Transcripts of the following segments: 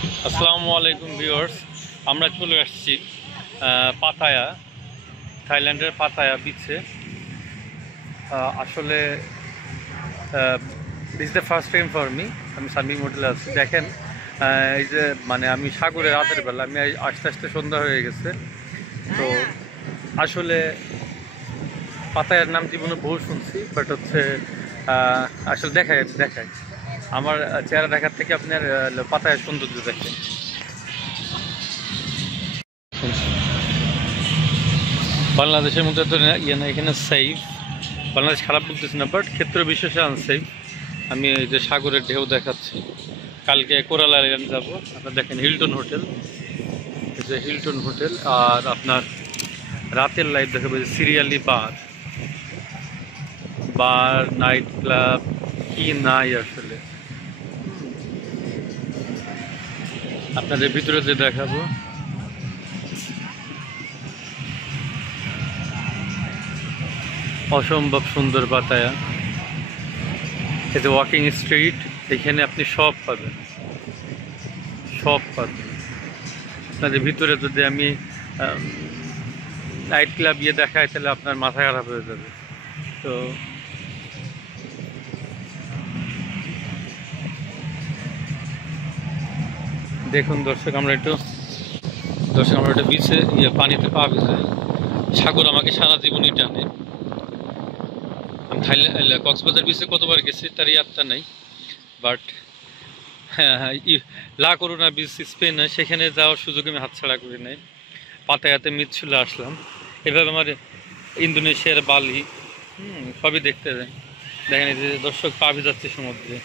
আসসালামু আলাইকুম ভিউয়ার্স, আমরা চলে আসছি পাতায়া, থাইল্যান্ডের পাতায়া বিচে। আসলে this the first time for me. আমি সানবিম হোটেলে আছি। দেখেন, এই যে মানে আমি সাগরে রাতের বেলা, আমি আস্তে আস্তে সন্ধ্যা হয়ে গেছে। তো আসলে পাতায়ার নাম জীবনে বহু শুনছি, বাট হচ্ছে আসলে দেখায় আমার চেহারা দেখার থেকে আপনার পাতায়ার সৌন্দর্য দেখেন। বাংলাদেশের মধ্যে তো ইয়ে না, এখানে সেফ। বাংলাদেশ খারাপ বলতেছি না, বাট ক্ষেত্র বিশেষে আনসেফ। আমি এই যে সাগরের ঢেউ দেখাচ্ছি। কালকে কোরাল আইল্যান্ড যাবো। আপনার দেখেন হিলটন হোটেল, এই যে হিলটন হোটেল। আর আপনার রাতের লাইফ দেখাবো, সিরিয়ালি বার নাইট ক্লাব কি নাই আসলে। আপনাদের ভিতরে যে দেখাবো, অসম্ভব সুন্দর পাতায়া। এই যে ওয়াকিং স্ট্রিট, এখানে আপনি সব পাবেন। আপনাদের ভিতরে যদি আমি নাইট ক্লাব গিয়ে দেখাই, তাহলে আপনার মাথা খারাপ হয়ে যাবে। তো দেখুন দর্শক, আমরা একটু বিচে পানিতে পা ভিজাই। সাগর আমাকে সারা জীবনই টানে। আমি কক্সবাজার বিচে কতবার গেছি তার ইয়াদটা নাই, বাট হ্যাঁ লা করুণা বিচ স্পেনে, সেখানে যাওয়ার সুযোগ আমি হাতছাড়া করি নাই। পাতায়াতে চলে আসলাম। এভাবে আমার ইন্দোনেশিয়ার বালি সবই দেখতে যায়। দেখেন এই যে দর্শক, পা ভিজাচ্ছে সমুদ্রে।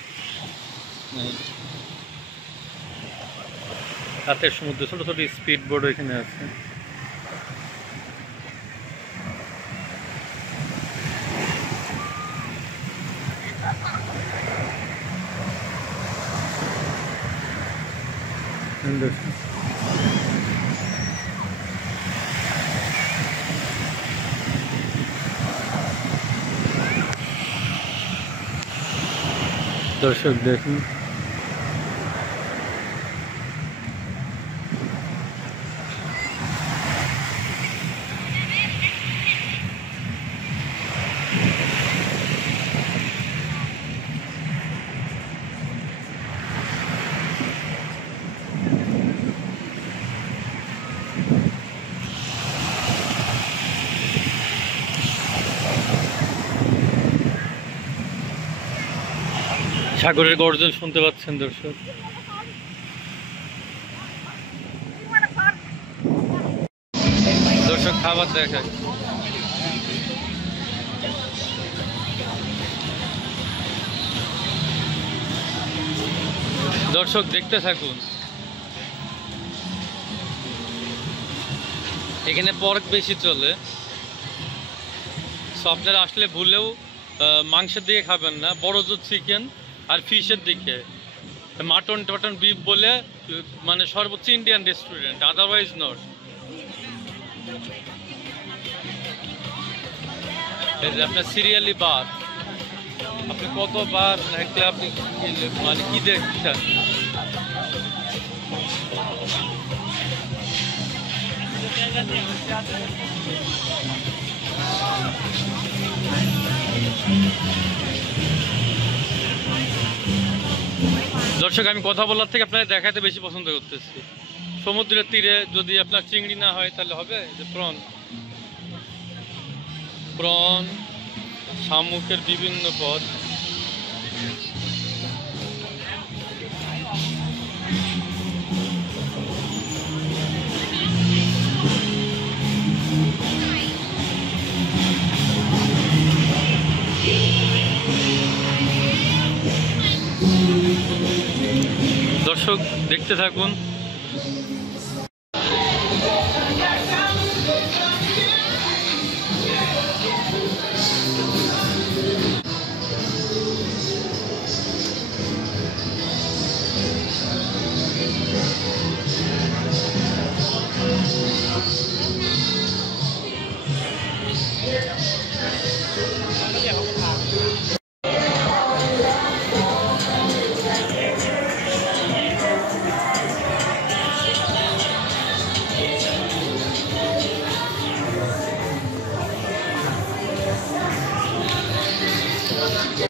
রাতের সমুদ্রে ছোট ছোট স্পিড বোর্ড এখানে আছে। দর্শক দেখুন, সাগরের গর্জন শুনতে পাচ্ছেন দর্শক। দর্শক খাবার দেখায়। দর্শক দেখতে থাকুন। এখানে পর্ক বেশি চলে, সো আপনারা আসলে ভুলেও মাংসের দিকে খাবেন না। বড় জোর চিকেন আর ফিশের দিকে, মাটন টটন বিফ বলে মানে সর্বোচ্চ ইন্ডিয়ান রেস্টুরেন্ট, আদারওয়াইজ নট। আপনার সিরিয়ালি বার, আপনি কতবার আপনি মানে কি দেখছেন। দর্শক, আমি কথা বলার থেকে আপনাদের দেখাতে বেশি পছন্দ করতেছি। সমুদ্রের তীরে যদি আপনার চিংড়ি না হয় তাহলে হবে যে প্রন শামুকের বিভিন্ন পদ। দর্শক দেখতে থাকুন।